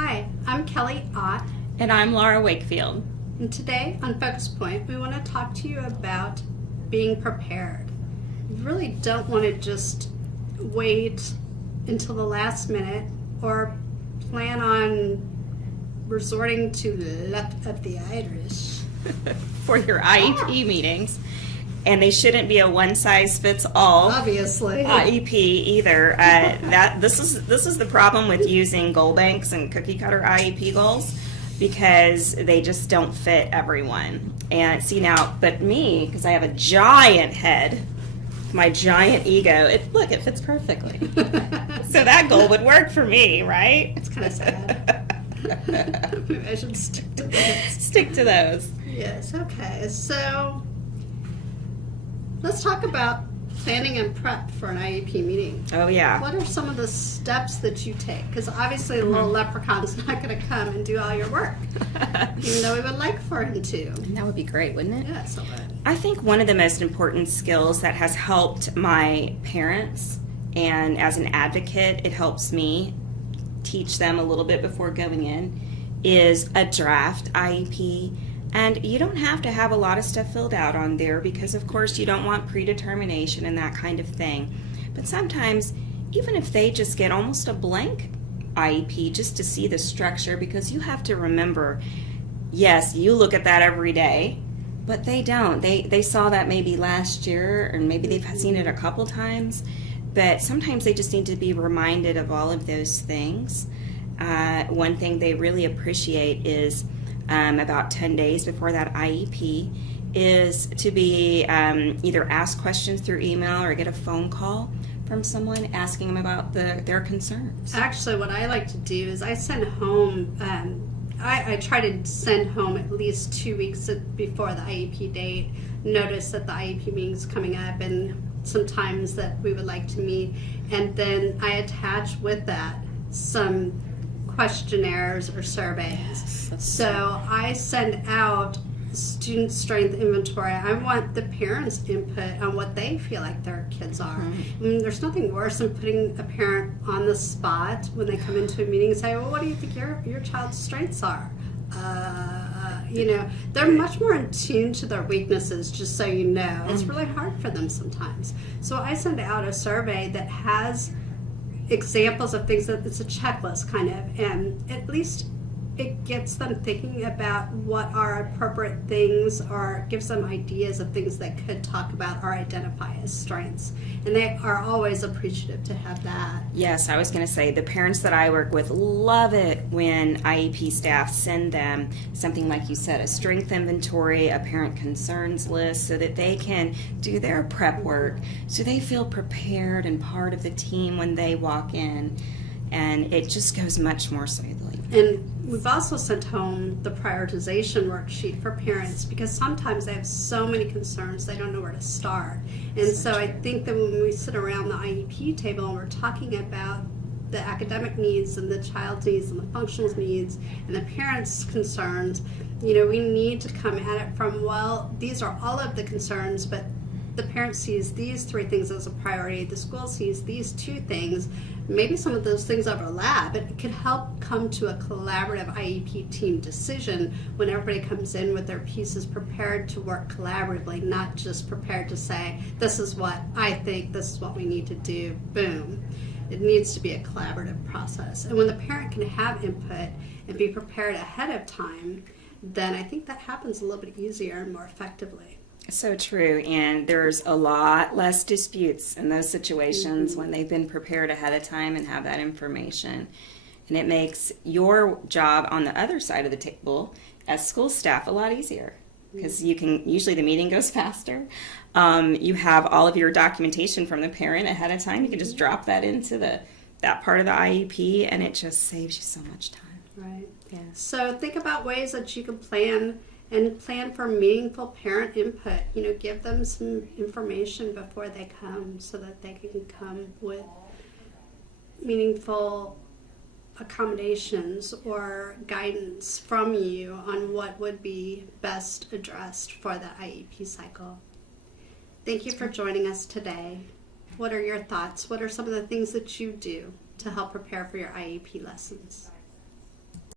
Hi, I'm Kelly Lara. And I'm Laura Wakefield. And today on Focus Point, we want to talk to you about being prepared. You really don't want to just wait until the last minute or plan on resorting to luck of the Irish For your IEP meetings. And they shouldn't be a one-size-fits-all obviously. IEP either. This is the problem with using goal banks and cookie-cutter IEP goals, because they just don't fit everyone. And see now, but me, because I have a giant head, my giant ego, it fits perfectly. So that goal would work for me, right? It's kind of sad. Maybe I should stick to those. Stick to those. Yes, okay. So let's talk about planning and prep for an IEP meeting. Oh, yeah. What are some of the steps that you take? Because obviously the little leprechaun's not going to come and do all your work, even though we would like for him to. That would be great, wouldn't it? Yes, it would. I think one of the most important skills that has helped my parents, and as an advocate, it helps me teach them a little bit before going in, is a draft IEP. And you don't have to have a lot of stuff filled out on there because, of course, you don't want predetermination and that kind of thing. But sometimes, even if they just get almost a blank IEP just to see the structure, because you have to remember, yes, you look at that every day, but they don't. They saw that maybe last year, or maybe they've seen it a couple times. But sometimes they just need to be reminded of all of those things. One thing they really appreciate is about 10 days before that IEP is to be either ask questions through email or get a phone call from someone asking them about their concerns. Actually, what I like to do is I send home, I try to send home at least 2 weeks before the IEP date, notice that the IEP meeting is coming up and sometimes that we would like to meet, and then I attach with that some questionnaires or surveys. Yes, so I send out student strength inventory. I want the parents' input on what they feel like their kids are. Mm-hmm. I mean, there's nothing worse than putting a parent on the spot when they come into a meeting and say, well, what do you think your child's strengths are? They're much more in tune to their weaknesses, just so you know. It's really hard for them sometimes. So I send out a survey that has examples of things that it's a checklist kind of, and at least it gets them thinking about what are appropriate things, or gives them ideas of things they could talk about or identify as strengths, and they are always appreciative to have that. Yes, I was going to say the parents that I work with love it when IEP staff send them something like you said, a strength inventory, a parent concerns list, so that they can do their prep work, so they feel prepared and part of the team when they walk in, and it just goes much more smoothly. And we've also sent home the prioritization worksheet for parents, because sometimes they have so many concerns they don't know where to start. And so I think that when we sit around the IEP table and we're talking about the academic needs and the child's needs and the functional needs and the parents' concerns, we need to come at it from, well, these are all of the concerns, but the parent sees these 3 things as a priority, the school sees these 2 things. Maybe some of those things overlap, but it can help come to a collaborative IEP team decision when everybody comes in with their pieces prepared to work collaboratively, not just prepared to say, this is what I think, this is what we need to do, boom. It needs to be a collaborative process. And when the parent can have input and be prepared ahead of time, then I think that happens a little bit easier and more effectively. So true, and there's a lot less disputes in those situations when they've been prepared ahead of time and have that information. And it makes your job on the other side of the table as school staff a lot easier, because usually the meeting goes faster. You have all of your documentation from the parent ahead of time. You can just drop that into that part of the IEP, and it just saves you so much time. Right. Yeah. So think about ways that you can plan for meaningful parent input. Give them some information before they come so that they can come with meaningful accommodations or guidance from you on what would be best addressed for the IEP cycle. Thank you for joining us today. What are your thoughts? What are some of the things that you do to help prepare for your IEP lessons?